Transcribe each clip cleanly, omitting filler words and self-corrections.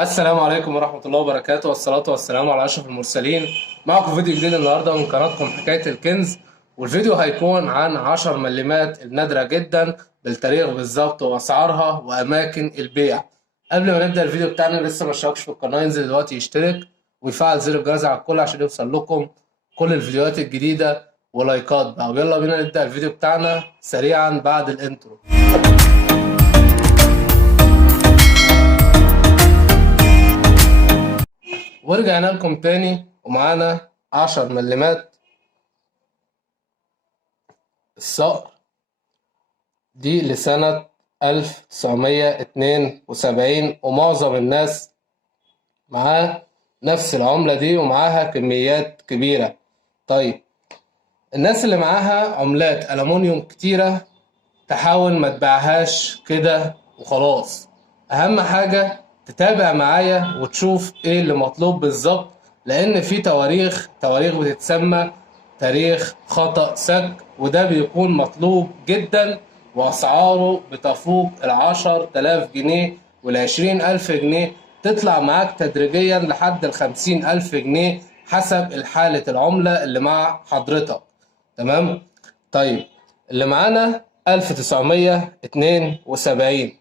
السلام عليكم ورحمة الله وبركاته، والصلاة والسلام على أشرف المرسلين. معكم فيديو جديد النهاردة من قناتكم حكاية الكنز، والفيديو هيكون عن 10 ملمات النادرة جدا بالتاريخ بالظبط وأسعارها وأماكن البيع. قبل ما نبدأ الفيديو بتاعنا، لسه ما اشتركش في القناة ينزل دلوقتي يشترك ويفعل زر الجرس على الكل عشان يوصل لكم كل الفيديوهات الجديدة ولايكات بقى. ويلا بينا نبدأ الفيديو بتاعنا سريعا بعد الانترو. ورجعنا لكم تاني ومعانا 10 ملمات الصقر دي لسنة 1972، ومعظم الناس معاه نفس العملة دي ومعاها كميات كبيرة. طيب، الناس اللي معاها عملات ألمونيوم كتيرة تحاول ما تبيعهاش كده وخلاص. أهم حاجة تتابع معايا وتشوف إيه اللي مطلوب بالظبط، لأن في تواريخ بتتسمى تاريخ خطأ سك، وده بيكون مطلوب جدا، وأسعاره بتفوق 10,000 جنيه وال20,000 جنيه، تطلع معاك تدريجيا لحد 50,000 جنيه حسب الحالة العملة اللي مع حضرتك. تمام؟ طيب، اللي معانا 1972.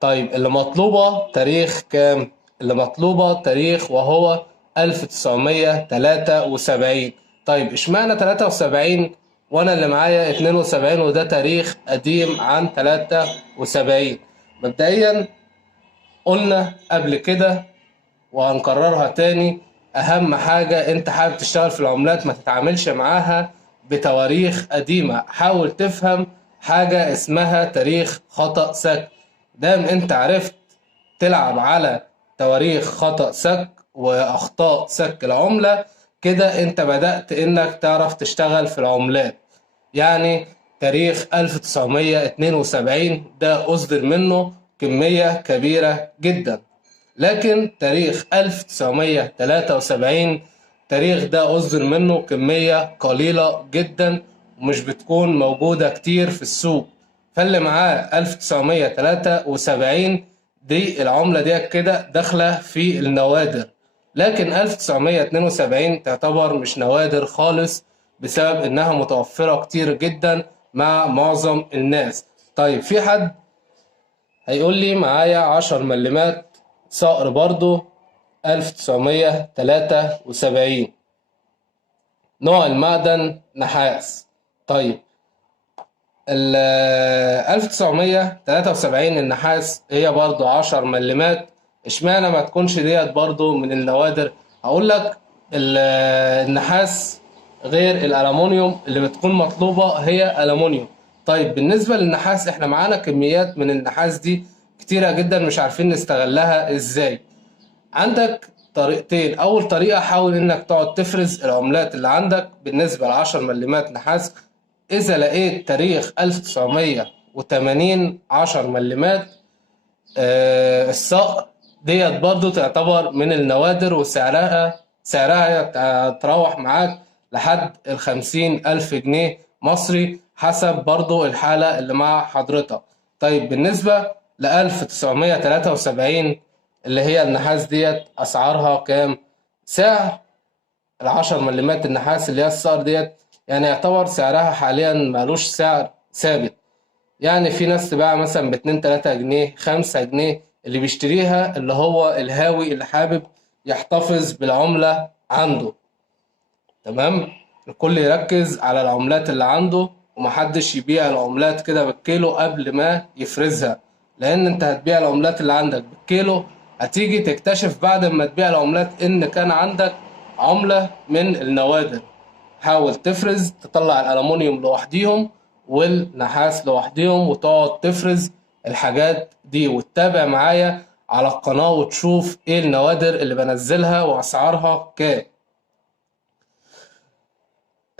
طيب، اللي مطلوبة تاريخ كام؟ اللي مطلوبة تاريخ وهو 1973. طيب، اشمعنى 73 وانا اللي معايا 72 وده تاريخ قديم عن 73؟ مبدئيا قلنا قبل كده وهنكررها تاني، اهم حاجة انت حابب تشتغل في العملات ما تتعاملش معاها بتواريخ قديمة. حاول تفهم حاجة اسمها تاريخ خطأ سك. دام انت عرفت تلعب على تواريخ خطأ سك واخطاء سك العملة، كده انت بدأت انك تعرف تشتغل في العملات. يعني تاريخ 1972 ده أصدر منه كمية كبيرة جدا، لكن تاريخ 1973 تاريخ ده أصدر منه كمية قليلة جدا ومش بتكون موجودة كتير في السوق. فاللي معاه 1973 دي العملة دي كده داخلة في النوادر، لكن 1972 تعتبر مش نوادر خالص بسبب إنها متوفرة كتير جدا مع معظم الناس. طيب، في حد هيقول لي معايا 10 ملمات صقر برضو 1973، نوع المعدن نحاس. طيب، ال 1973 النحاس هي برضو 10 ملمات. اشمعنى ما تكونش ديت برضو من النوادر؟ هقول لك، النحاس غير الألمونيوم اللي بتكون مطلوبة هي ألمونيوم. طيب، بالنسبة للنحاس احنا معانا كميات من النحاس دي كتيرة جدا مش عارفين نستغلها ازاي. عندك طريقتين. اول طريقة، حاول انك تقعد تفرز العملات اللي عندك بالنسبة ل10 ملمات نحاس. اذا لقيت تاريخ 1980 10 ملمات الصقر ديت برضو تعتبر من النوادر، وسعرها تروح معاك لحد 50,000 جنيه مصري حسب برضو الحالة اللي مع حضرتك. طيب، بالنسبة ل 1973 اللي هي النحاس ديت أسعارها كام؟ سعر ال10 ملمات النحاس اللي هي الصقر ديت يعني يعتبر سعرها حاليا مالوش سعر ثابت. يعني في ناس تباع مثلا باتنين 3 جنيه 5 جنيه، اللي بيشتريها اللي هو الهاوي اللي حابب يحتفظ بالعملة عنده. تمام؟ الكل يركز على العملات اللي عنده ومحدش يبيع العملات كده بالكيلو قبل ما يفرزها، لان انت هتبيع العملات اللي عندك بالكيلو، هتيجي تكتشف بعد ما تبيع العملات ان كان عندك عملة من النوادر. حاول تفرز تطلع الألمونيوم لوحديهم والنحاس لوحديهم، وتقعد تفرز الحاجات دي وتتابع معايا على القناة وتشوف ايه النوادر اللي بنزلها واسعارها كام.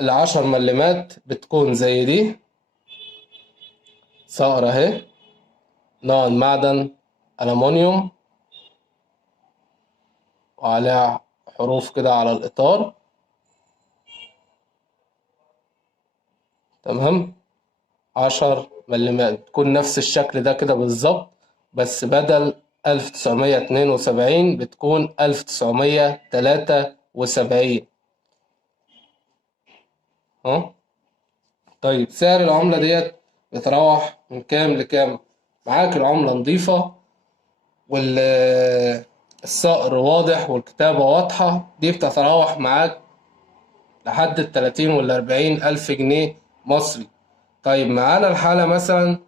ال10 ملمات بتكون زي دي صقر اهي، نوع المعدن ألمونيوم وعليها حروف كده على الإطار. تمام؟ 10 ملمات بتكون نفس الشكل ده كده بالظبط، بس بدل 1972 بتكون 1973 اهو. طيب سعر العملة ديت بتروح من كام لكام؟ معاك العملة نظيفة والصقر واضح والكتابة واضحة، دي بتتراوح معاك لحد ال30 وال40 ألف جنيه مصري. طيب معانا الحالة مثلا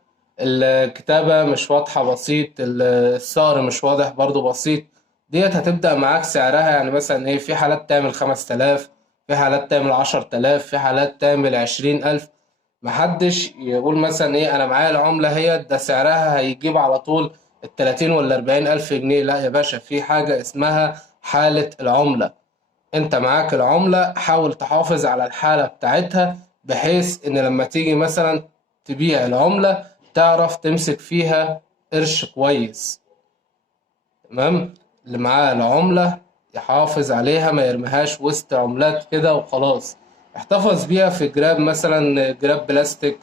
الكتابة مش واضحة بسيط، الصقر مش واضح برضو بسيط، ديت هتبدأ معاك سعرها يعني مثلا ايه، في حالات تعمل 5000، في حالات تعمل 10000، في حالات تعمل 20000. محدش يقول مثلا ايه انا معايا العملة هي ده سعرها هيجيب على طول ال30 وال40 ألف جنيه. لا يا باشا، في حاجة اسمها حالة العملة. انت معاك العملة حاول تحافظ على الحالة بتاعتها، بحيث ان لما تيجي مثلا تبيع العملة تعرف تمسك فيها قرش كويس. تمام. اللي معاه العملة يحافظ عليها، ما يرميهاش وسط عملات كده وخلاص. احتفظ بيها في جراب مثلا، جراب بلاستيك،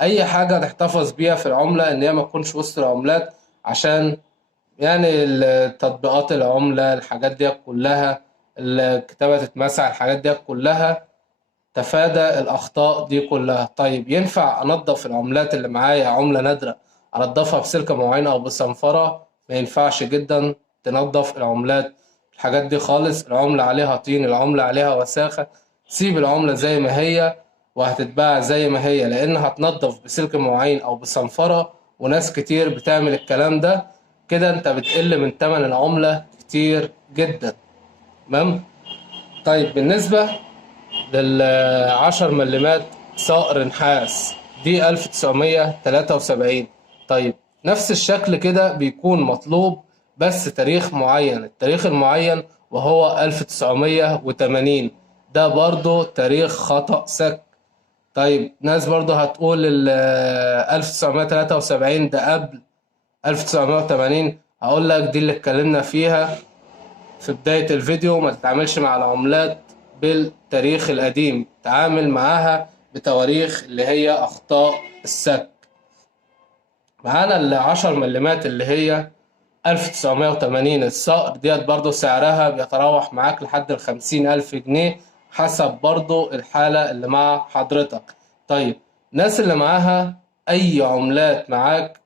اي حاجة تحتفظ بيها في العملة ان هي ما تكونش وسط العملات، عشان يعني تطبيقات العملة الحاجات دي كلها، الكتابة تتمسح، الحاجات دي كلها تفادى الأخطاء دي كلها. طيب ينفع أنظف العملات اللي معايا عملة نادرة أنضفها بسلكة معينة أو بصنفرة؟ ما ينفعش جدا تنظف العملات الحاجات دي خالص. العملة عليها طين، العملة عليها وساخة، سيب العملة زي ما هي وهتتباع زي ما هي، لأن هتنضف بسلك معين أو بصنفرة، وناس كتير بتعمل الكلام ده. كده انت بتقل من تمن العملة كتير جدا. تمام. طيب بالنسبة لل10 مليمات صقر نحاس، دي 1973. طيب نفس الشكل كده بيكون مطلوب، بس تاريخ معين، التاريخ المعين وهو 1980، ده برضو تاريخ خطأ سك. طيب ناس برضو هتقول 1973 ده قبل 1980. هقول لك دي اللي اتكلمنا فيها في بداية الفيديو، ما تتعاملش مع العملات بالتاريخ القديم، تعامل معاها بتواريخ اللي هي أخطاء السك. معانا ال10 مليمات اللي هي 1980 الصقر، ديت برضو سعرها بيتراوح معاك لحد ال50,000 جنيه، حسب برضو الحالة اللي مع حضرتك. طيب الناس اللي معاها أي عملات معاك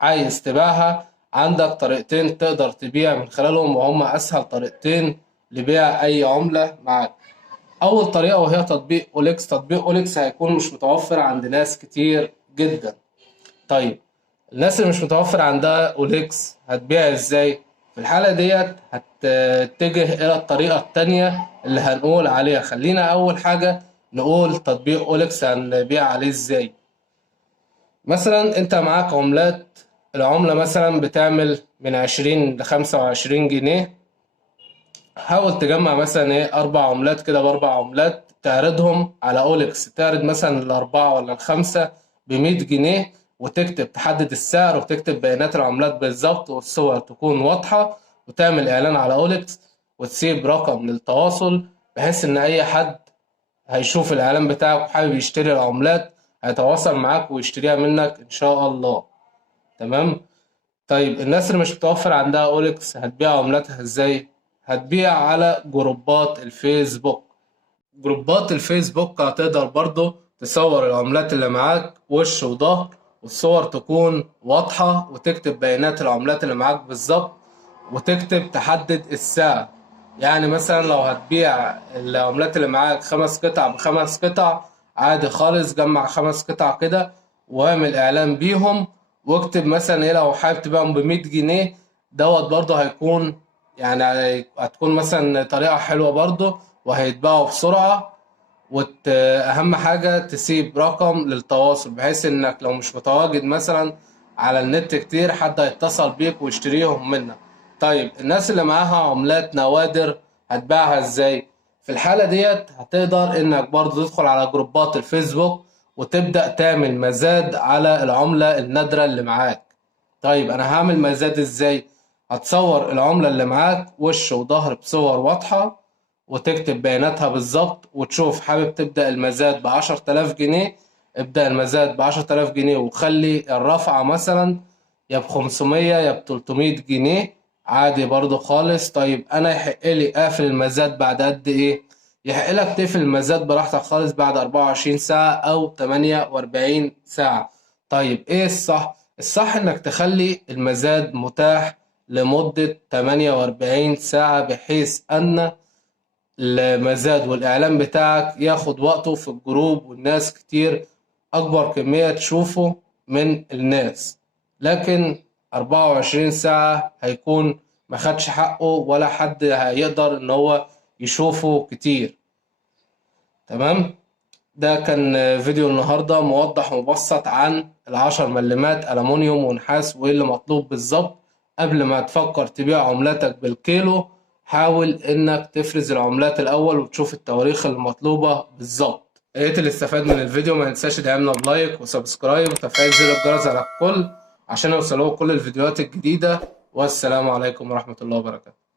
عايز تبيعها، عندك طريقتين تقدر تبيع من خلالهم، وهم أسهل طريقتين لبيع أي عملة معاك. أول طريقة وهي تطبيق أوليكس. تطبيق أوليكس هيكون مش متوفر عند ناس كتير جدا. طيب الناس اللي مش متوفر عندها أوليكس هتبيع إزاي؟ في الحالة ديت هتتجه إلى الطريقة التانية اللي هنقول عليها. خلينا أول حاجة نقول تطبيق أوليكس هنبيع عليه إزاي. مثلا انت معاك عملات، العملة مثلا بتعمل من 20 ل25 جنيه، حاول تجمع مثلا ايه 4 عملات كده ب4 عملات، تعرضهم على اوليكس، تعرض مثلا ال4 ولا ال5 ب100 جنيه، وتكتب تحدد السعر وتكتب بيانات العملات بالظبط، والصور تكون واضحة، وتعمل اعلان على اوليكس، وتسيب رقم للتواصل، بحيث ان اي حد هيشوف الاعلان بتاعك وحابب يشتري العملات هيتواصل معاك ويشتريها منك ان شاء الله. تمام. طيب الناس اللي مش متوفر عندها اوليكس هتبيع عملاتها ازاي؟ هتبيع على جروبات الفيسبوك. جروبات الفيسبوك هتقدر برضو تصور العملات اللي معاك وش وظهر، والصور تكون واضحة، وتكتب بيانات العملات اللي معاك بالظبط، وتكتب تحدد السعر. يعني مثلا لو هتبيع العملات اللي معاك 5 قطع ب5 قطع، عادي خالص، جمع 5 قطع كده واعمل اعلان بيهم، واكتب مثلا ايه لو حابب تبيعهم ب100 جنيه. دوت برضه هيكون يعني هتكون مثلا طريقة حلوة برضه، وهيتباعوا بسرعة. أهم حاجة تسيب رقم للتواصل، بحيث إنك لو مش متواجد مثلا على النت كتير حد هيتصل بيك ويشتريهم منك. طيب الناس اللي معاها عملات نوادر هتباعها إزاي؟ في الحالة ديت هتقدر إنك برضو تدخل على جروبات الفيسبوك وتبدأ تعمل مزاد على العملة النادرة اللي معاك. طيب أنا هعمل مزاد إزاي؟ هتصور العملة اللي معاك وش وظهر بصور واضحة، وتكتب بياناتها بالظبط، وتشوف حابب تبدأ المزاد ب10,000 جنيه، ابدأ المزاد ب10,000 جنيه، وخلي الرفعة مثلا يا ب500 يا ب300 جنيه عادي برضو خالص. طيب انا يحق لي اقفل المزاد بعد قد ايه؟ يحق لك تقفل المزاد براحتك خالص بعد 24 ساعة او 48 ساعة. طيب ايه الصح؟ الصح انك تخلي المزاد متاح لمدة 48 ساعة، بحيث ان المزاد والاعلان بتاعك ياخد وقته في الجروب والناس كتير، اكبر كمية تشوفه من الناس. لكن 24 ساعة هيكون ما خدش حقه ولا حد هيقدر ان هو يشوفه كتير. تمام. ده كان فيديو النهاردة موضح ومبسط عن ال10 ملمات ألمونيوم ونحاس وإيه اللي مطلوب بالظبط. قبل ما تفكر تبيع عملاتك بالكيلو، حاول إنك تفرز العملات الأول وتشوف التواريخ المطلوبة بالظبط. يا ريت اللي استفاد من الفيديو ما ينساش يدعمنا بلايك وسبسكرايب وتفعيل زر الجرس على الكل عشان يوصلوا كل الفيديوهات الجديدة. والسلام عليكم ورحمة الله وبركاته.